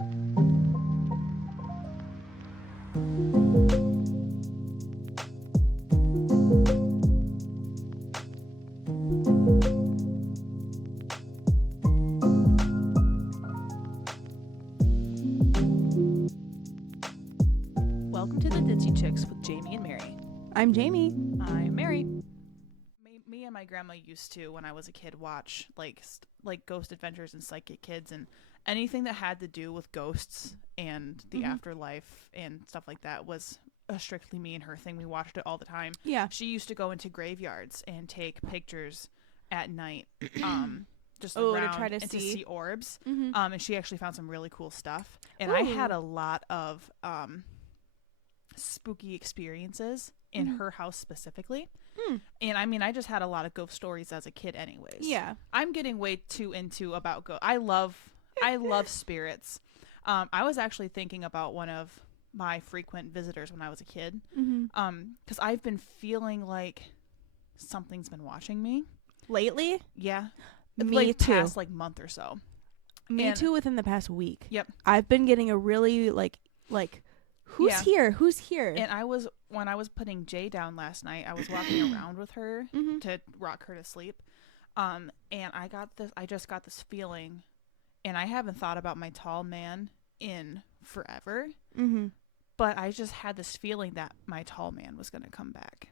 Welcome to the Ditzy Chicks with Jamie and Mary. I'm Jamie. I'm Mary. Me and my grandma used to, when I was a kid, watch like Ghost Adventures and Psychic Kids and anything that had to do with ghosts and the afterlife and stuff like that was strictly me and her thing. We watched it all the time. Yeah. She used to go into graveyards and take pictures at night, just to around try to and see. to see orbs. Mm-hmm. And she actually found some really cool stuff. And I had a lot of spooky experiences in her house specifically. And I mean, I just had a lot of ghost stories as a kid anyways. Yeah. I'm getting way too into about ghosts. I love spirits. I was actually thinking about one of my frequent visitors when I was a kid. Because I've been feeling like something's been watching me. Lately? Yeah. Me like too. Past like month or so. Me too, within the past week. Yep. I've been getting a really like who's here? Who's here? And when I was putting Jay down last night, I was walking around with her to rock her to sleep. And I just got this feeling, and I haven't thought about my tall man in forever. But I just had this feeling that my tall man was going to come back.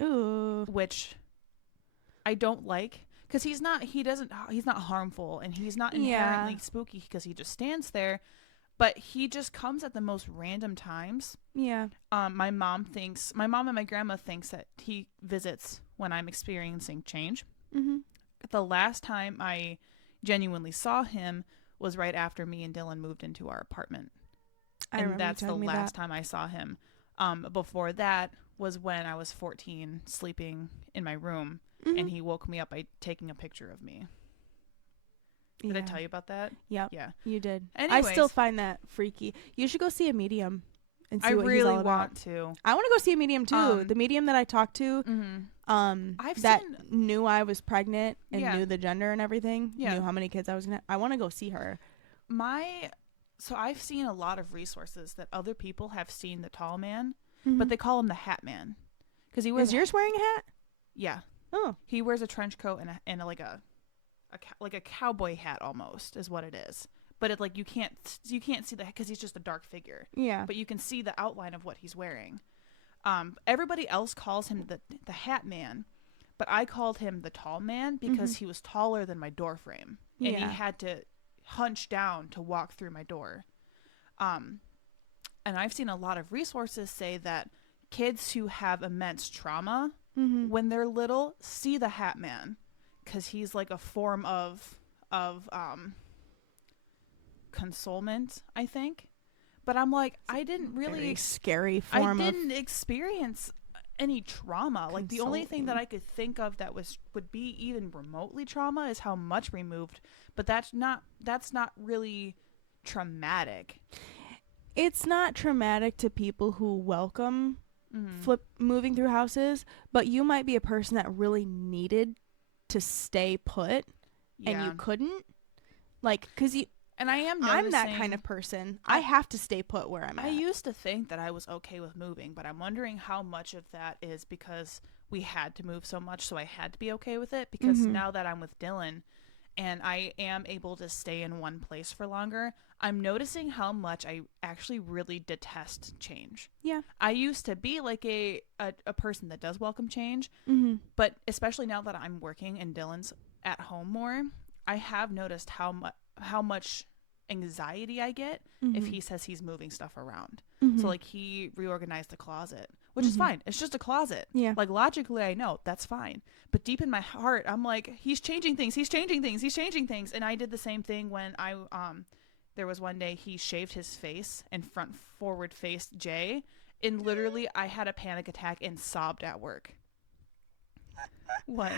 Ooh. Which I don't like, because he's not harmful, and he's not inherently spooky because he just stands there. But he just comes at the most random times. Yeah. My mom and my grandma thinks that he visits when I'm experiencing change. The last time I genuinely saw him was right after me and Dylan moved into our apartment. And that's the last time I saw him. Before that was when I was 14, sleeping in my room, and he woke me up by taking a picture of me. Did I tell you about that? Yep. Yeah. You did. Anyways, I still find that freaky. You should go see a medium and see I what really he's all about. want to. I want to go see a medium too. The medium that I talked to, knew I was pregnant and knew the gender and everything, knew how many kids I was gonna. I want to go see her. So I've seen a lot of resources that other people have seen the tall man, but they call him the Hat Man because he wears. Is yours wearing a hat? Yeah. Oh. He wears a trench coat and like a cowboy hat almost is what it is. But it like you can't see that because he's just a dark figure. Yeah. But you can see the outline of what he's wearing. Everybody else calls him the Hat Man, but I called him the Tall Man because he was taller than my door frame, and he had to hunch down to walk through my door. And I've seen a lot of resources say that kids who have immense trauma when they're little see the Hat Man because he's like a form of consolement, I think. But I'm like, I didn't really very scary form. I didn't experience any trauma. Like the only thing that I could think of that would be even remotely trauma is how much removed. But that's not really traumatic. It's not traumatic to people who welcome moving through houses, but you might be a person that really needed to stay put and you couldn't, like, because you. And I'm that kind of person. I have to stay put where I'm at. I used to think that I was okay with moving, but I'm wondering how much of that is because we had to move so much, so I had to be okay with it. Because now that I'm with Dylan and I am able to stay in one place for longer, I'm noticing how much I actually really detest change. Yeah. I used to be like a person that does welcome change, but especially now that I'm working and Dylan's at home more, I have noticed how much anxiety I get if he says he's moving stuff around. So like he reorganized the closet, which is fine. It's just a closet. Yeah. Like logically I know that's fine. But deep in my heart, I'm like, he's changing things. And I did the same thing when there was one day he shaved his face and front forward faced Jay. And literally I had a panic attack and sobbed at work. What?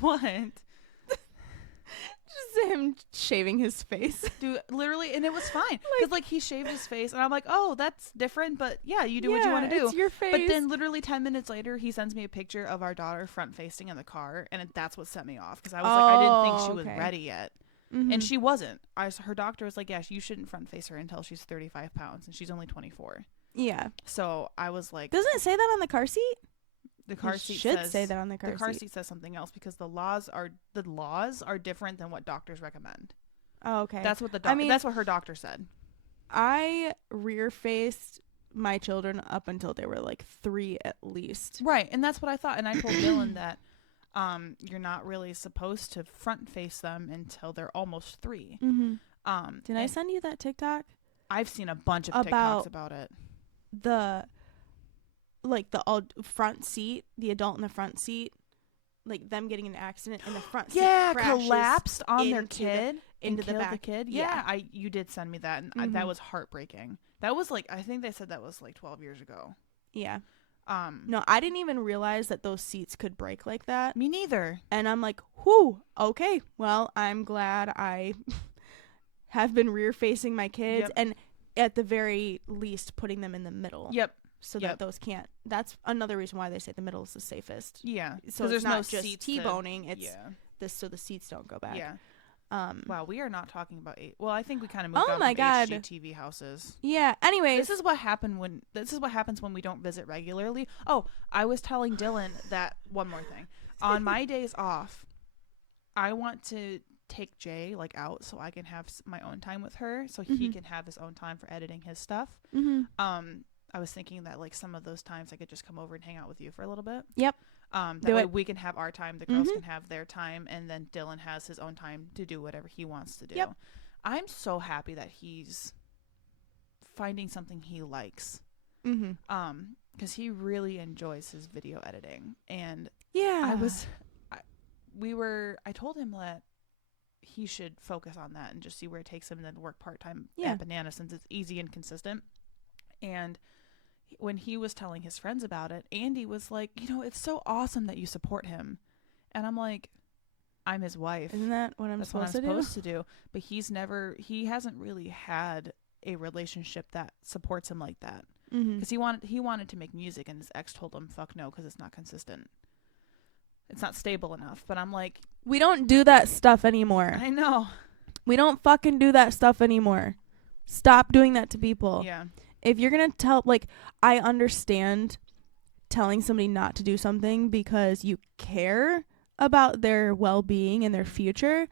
What? Just him shaving his face. Dude, literally, and it was fine. Because, like, he shaved his face, and I'm like, oh, that's different, but yeah, you do what you want to do. It's your face. But then literally 10 minutes later, he sends me a picture of our daughter front-facing in the car, and that's what set me off. Because I was like, I didn't think she was ready yet. Mm-hmm. And she wasn't. Her doctor was like, yeah, you shouldn't front-face her until she's 35 pounds, and she's only 24. Yeah. So I was like... Doesn't it say that on the car seat? The car seat should say that on the car seat. The car seat says something else because the laws are different than what doctors recommend. Oh, okay. That's what that's what her doctor said. I rear faced my children up until they were like 3 at least. Right, and that's what I thought. And I told Dylan that you're not really supposed to front face them until they're almost 3. Mm-hmm. Did I send you that TikTok? I've seen a bunch of TikToks about it. The front seat, the adult in the front seat, like them getting in an accident and the front seat collapsed on their kid into the back. The kid. Yeah, you did send me that, and that was heartbreaking. That was like, I think they said that was like 12 years ago. Yeah. No, I didn't even realize that those seats could break like that. Me neither. And I'm like, whew, okay. Well, I'm glad I have been rear facing my kids and at the very least putting them in the middle. Yep. So that those can't. That's another reason why they say the middle is the safest. Yeah. So there's not just T-boning. It's this so the seats don't go back. Yeah. Wow, we are not talking about Well, I think we kind of moved on from HGTV houses. Yeah. Anyways, this is what happens when we don't visit regularly. Oh, I was telling Dylan that one more thing. On my days off, I want to take Jay like out so I can have my own time with her, so he can have his own time for editing his stuff. I was thinking that like some of those times I could just come over and hang out with you for a little bit. Yep. That way we can have our time, the girls can have their time, and then Dylan has his own time to do whatever he wants to do. Yep. I'm so happy that he's finding something he likes. Because he really enjoys his video editing. And I told him that he should focus on that and just see where it takes him and then work part-time at Banana since it's easy and consistent. And when he was telling his friends about it, Andy was like, it's so awesome that you support him. And I'm like, I'm his wife. Isn't that what I'm supposed to do? But he hasn't really had a relationship that supports him like that. Because he wanted to make music, and his ex told him, fuck no, because it's not consistent. It's not stable enough. But I'm like, we don't do that stuff anymore. I know. We don't fucking do that stuff anymore. Stop doing that to people. Yeah. If you're going to tell, like, I understand telling somebody not to do something because you care about their well-being and their future.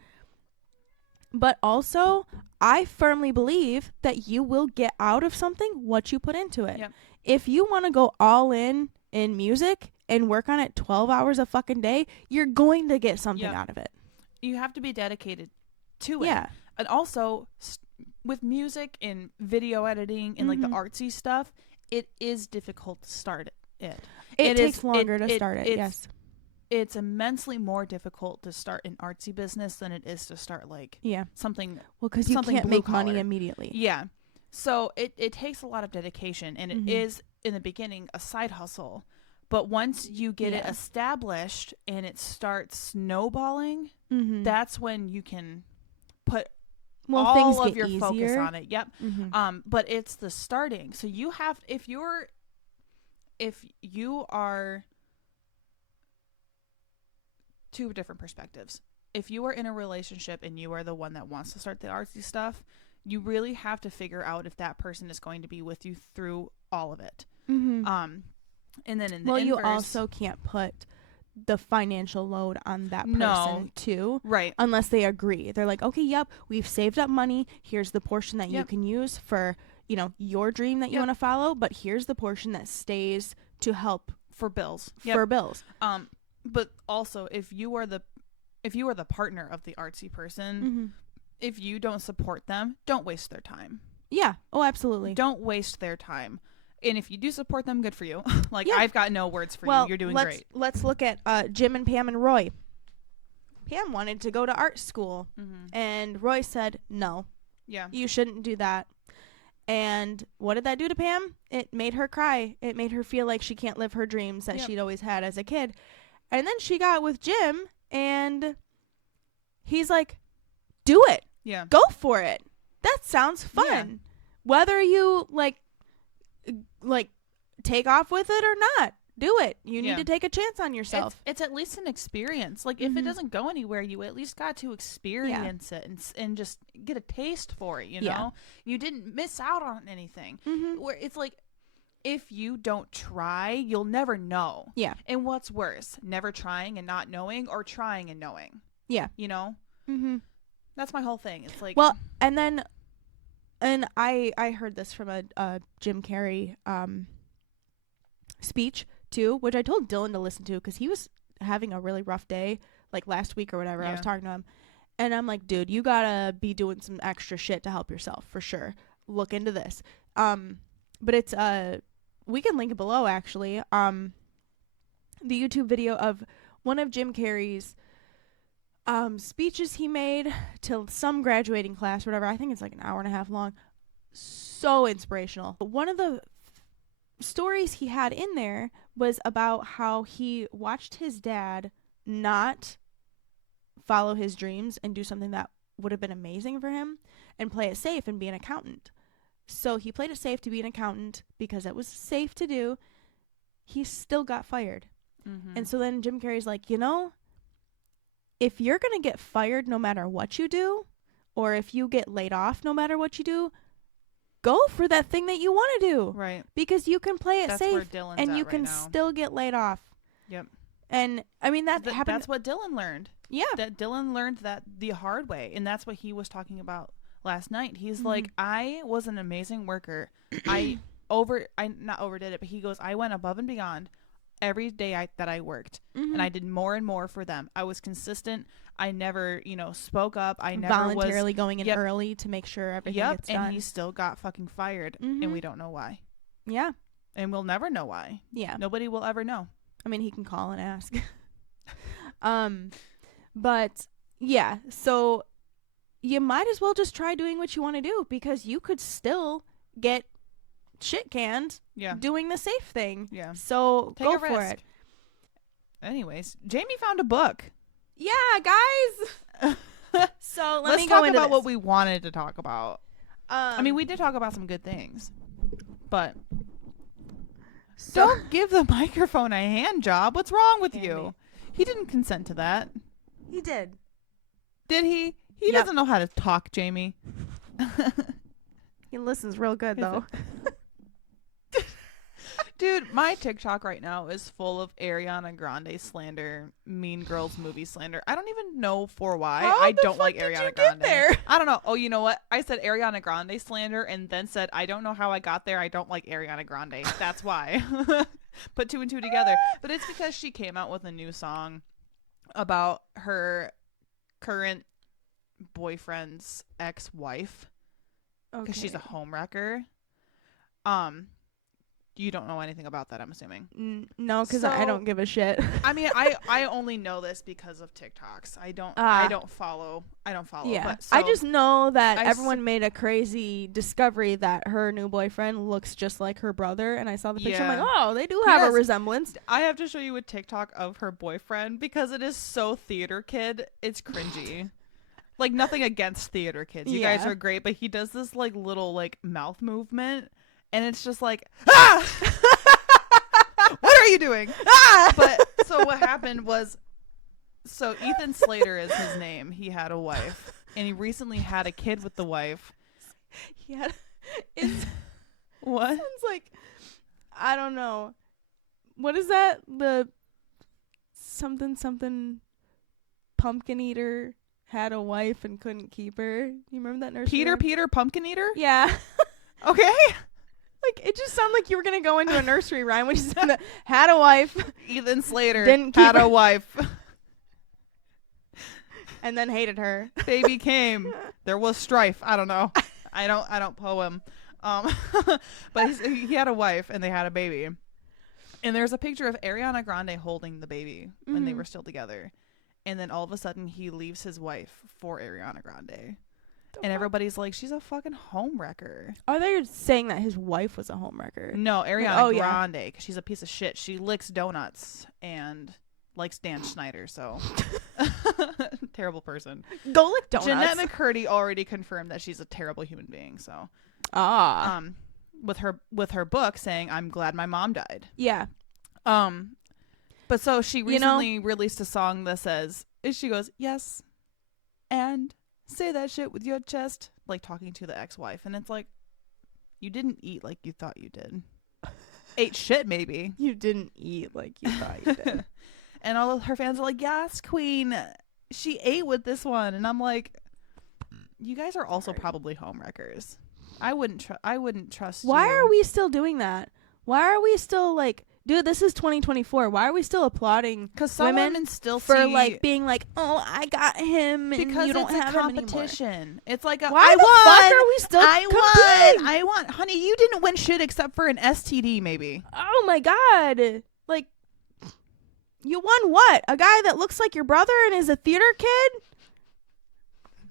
But also, I firmly believe that you will get out of something what you put into it. Yep. If you want to go all in music and work on it 12 hours a fucking day, you're going to get something out of it. You have to be dedicated to it. Yeah. And also, with music and video editing and like the artsy stuff, it is difficult to start it. It takes longer to start it. Yes. It's immensely more difficult to start an artsy business than it is to start something. Well, because you can't make money immediately. Yeah. So it takes a lot of dedication, and it is in the beginning a side hustle. But once you get it established and it starts snowballing, that's when you can put all of your focus on it. Yep. But it's the starting. So you have, if you are two different perspectives. If you are in a relationship and you are the one that wants to start the artsy stuff, you really have to figure out if that person is going to be with you through all of it. And then in the inverse, you also can't put the financial load on that person too, right? Unless they agree. They're like, okay, yep, we've saved up money. Here's the portion that you can use for your dream that you want to follow, but here's the portion that stays to help for bills. For bills. But also, if you are the partner of the artsy person, if you don't support them, don't waste their time. Yeah. Oh, absolutely. Don't waste their time. And if you do support them, good for you. I've got no words for you. You're doing great. Let's look at Jim and Pam and Roy. Pam wanted to go to art school, and Roy said, no. Yeah. You shouldn't do that. And what did that do to Pam? It made her cry. It made her feel like she can't live her dreams that she'd always had as a kid. And then she got with Jim, and he's like, do it. Yeah. Go for it. That sounds fun. Yeah. Whether you like take off with it or not, do it. You need to take a chance on yourself. It's at least an experience. Like, if it doesn't go anywhere, you at least got to experience it and just get a taste for it, you know? You didn't miss out on anything. Where it's like, if you don't try, you'll never know. Yeah. And what's worse, never trying and not knowing, or trying and knowing? Yeah. You know? That's my whole thing. It's like... Well, and I heard this from a Jim Carrey speech, too, which I told Dylan to listen to because he was having a really rough day, like last week or whatever. I was talking to him. And I'm like, dude, you gotta be doing some extra shit to help yourself, for sure. Look into this. But it's... we can link it below, actually. The YouTube video of one of Jim Carrey's speeches he made to some graduating class or whatever. I think it's like an hour and a half long. So inspirational. But one of the stories he had in there was about how he watched his dad not follow his dreams and do something that would have been amazing for him and play it safe and be an accountant. So he played it safe to be an accountant because it was safe to do. He still got fired. And so then Jim Carrey's like, you know, if you're going to get fired no matter what you do, or if you get laid off no matter what you do, go for that thing that you want to do. Right. Because you can play it safe and you can still get laid off. Yep. And I mean, that happened. That's what Dylan learned. Yeah. That Dylan learned that the hard way. And that's what he was talking about last night. He's like, I was an amazing worker. I not overdid it, but he goes, I went above and beyond every day that I worked, and I did more and more for them. I was consistent. I never, spoke up. I never voluntarily going in early to make sure everything gets done. And he still got fucking fired, and we don't know why. Yeah. And we'll never know why. Yeah. Nobody will ever know. I mean, he can call and ask. But yeah, so you might as well just try doing what you want to do, because you could still get shit canned doing the safe thing. Yeah. So go for it. Anyways, Jamie found a book. Yeah, guys. So let's talk about what we wanted to talk about. I mean, we did talk about some good things, but don't give the microphone a hand job. What's wrong with you? He didn't consent to that. He did. Did he? He doesn't know how to talk, Jamie. He listens real good, though. Dude, my TikTok right now is full of Ariana Grande slander, Mean Girls movie slander. I don't even know why. I don't like Ariana Grande. There? I don't know. Oh, you know what? I said Ariana Grande slander and then said, I don't know how I got there. I don't like Ariana Grande. That's why. Put two and two together. But it's because she came out with a new song about her current boyfriend's ex-wife. Because she's a homewrecker. You don't know anything about that, I'm assuming. No, because I don't give a shit. I mean, I only know this because of TikToks. I don't follow. Yeah. But I just know that everyone made a crazy discovery that her new boyfriend looks just like her brother, and I saw the picture. I'm like, oh, they do have a resemblance. I have to show you a TikTok of her boyfriend because it is so theater kid. It's cringy. Like, nothing against theater kids. You guys are great, but he does this like little like mouth movement. And it's just like, ah! What are you doing? Ah! But so what happened was, so Ethan Slater is his name. He had a wife, and he recently had a kid with the wife. He had, what? Sounds like, I don't know. What is that? The something pumpkin eater had a wife and couldn't keep her. You remember that nursery? Peter Pumpkin Eater? Yeah. Okay. Like, it just sounded like you were going to go into a nursery rhyme when you said that. Had a wife. Ethan Slater had a wife. And then hated her. Baby came. There was strife. I don't know. I don't poem. But he had a wife and they had a baby. And there's a picture of Ariana Grande holding the baby when they were still together. And then all of a sudden he leaves his wife for Ariana Grande. And everybody's like, she's a fucking homewrecker. Are they saying that his wife was a homewrecker? No, Ariana Grande, because she's a piece of shit. She licks donuts and likes Dan Schneider, so terrible person. Go lick donuts. Jeanette McCurdy already confirmed that she's a terrible human being. So, with her book saying, "I'm glad my mom died." Yeah. But so she recently released a song that says, she goes, "Yes, and say that shit with your chest," like talking to the ex-wife, and it's like, you didn't eat like you thought you did. Ate shit, maybe. You didn't eat like you thought you did. And all of her fans are like, "Yes, queen, she ate with this one," and I'm like, you guys are also probably homewreckers. I wouldn't trust. Why you. are we still doing that? Why are we still like, dude, this is 2024. Why are we still applauding? Because some women still for like being like, "Oh, I got him," and because you don't it's have a competition. Him anymore. It's like why the fuck are we still competing? I won, honey. You didn't win shit except for an STD, maybe. Oh my god! Like, you won what? A guy that looks like your brother and is a theater kid?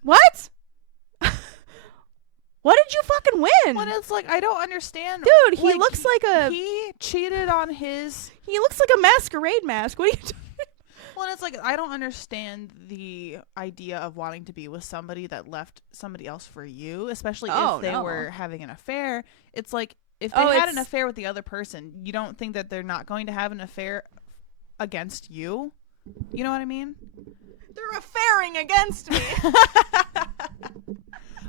What? What did you fucking win? Well, it's like, I don't understand. Dude, he looks like a... He cheated on his... He looks like a masquerade mask. What are you doing? Well, it's like, I don't understand the idea of wanting to be with somebody that left somebody else for you, especially if they were having an affair. It's like, if they had an affair with the other person, you don't think that they're not going to have an affair against you? You know what I mean? They're affairing against me.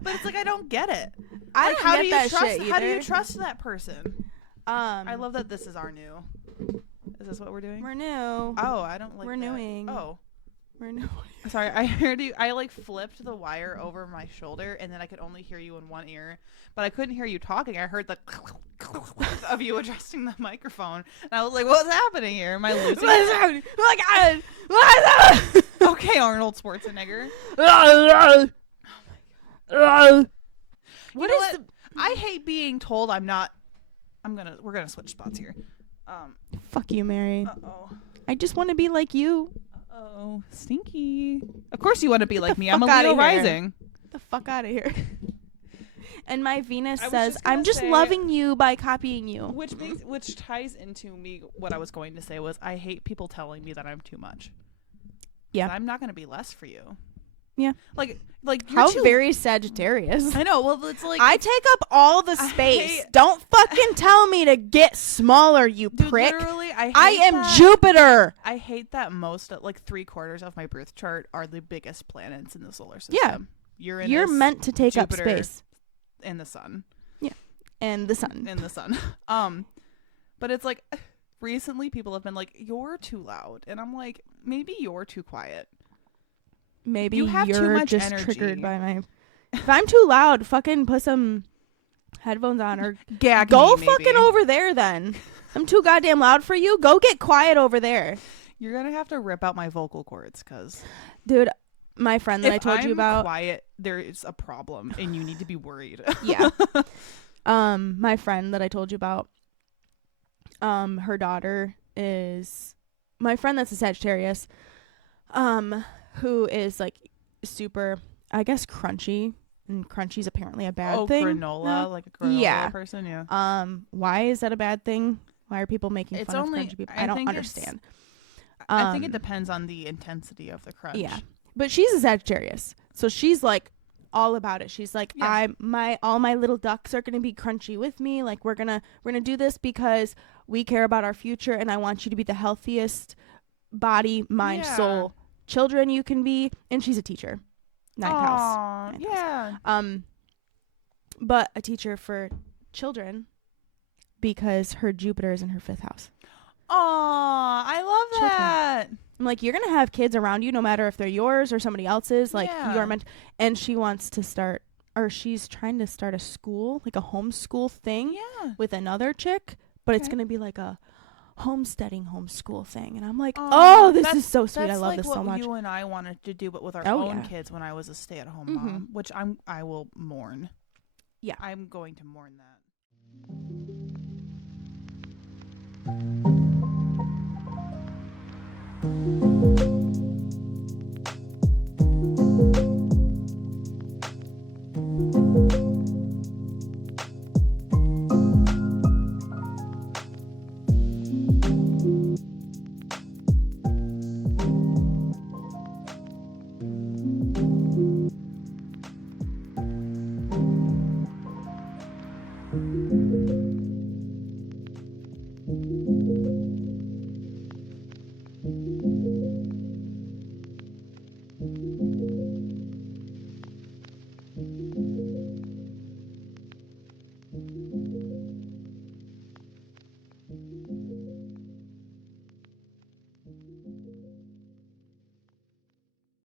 But it's like, I don't get it. I like, don't get that shit either. How do you trust that person? I love that this is our new. Is this what we're doing? We're new. Oh, I don't like We're that. newing. Oh. We're new. Sorry, I heard you. I like flipped the wire over my shoulder, and then I could only hear you in one ear, but I couldn't hear you talking. I heard the of you adjusting the microphone, and I was like, "What's happening here? Am I losing?" What's happening? Oh my god! Okay, Arnold Schwarzenegger. What is? I hate being told I'm not. We're gonna switch spots here. Fuck you, Mary. Uh-oh. I just want to be like you. Oh, stinky. Of course you want to be like me. Fuck I'm a Leo outta here. rising. Get the fuck out of here. And my Venus says, "I'm just loving you by copying you." Which ties into me. What I was going to say was, I hate people telling me that I'm too much. Yeah. I'm not going to be less for you. Yeah. Like you're very Sagittarius. I know. Well, it's like, I take up all the space. Don't fucking tell me to get smaller, you prick. Literally, I am Jupiter. I hate that most, like 3/4 of my birth chart are the biggest planets in the solar system. Yeah. Uranus, you're meant to take Jupiter, up space. And the sun. Yeah. And the sun. And the sun. But it's like, recently people have been like, "You're too loud," and I'm like, maybe you're too quiet. Maybe you have you're too much just energy. triggered by my. If I'm too loud, fucking put some headphones on or go fucking over there. Then I'm too goddamn loud for you. Go get quiet over there. You're gonna have to rip out my vocal cords, cause dude, my friend that I told you about. If I'm quiet, there is a problem, and you need to be worried. Yeah. My friend that I told you about. Her daughter is my friend that's a Sagittarius. Who is like super, I guess, crunchy, and crunchy's apparently a bad thing. Granola, like a granola person, yeah. Why is that a bad thing? Why are people making fun of crunchy people? I don't understand. I think it depends on the intensity of the crunch. Yeah, but she's a Sagittarius, so she's like all about it. She's like, yeah. All my little ducks are gonna be crunchy with me. Like we're gonna do this because we care about our future, and I want you to be the healthiest body, mind, soul. Children you can be. And she's a teacher. Ninth house. But a teacher for children because her Jupiter is in her 5th house. Aw, I love that. I'm like, you're gonna have kids around you no matter if they're yours or somebody else's. Like you're meant. And she wants to start, or she's trying to start a school, like a homeschool thing with another chick, but it's gonna be like a homeschool thing, and I'm like, this is so sweet. I love this so much. You and I wanted to do, but with our own kids when I was a stay-at-home mom, which I will mourn. Yeah, I'm going to mourn that.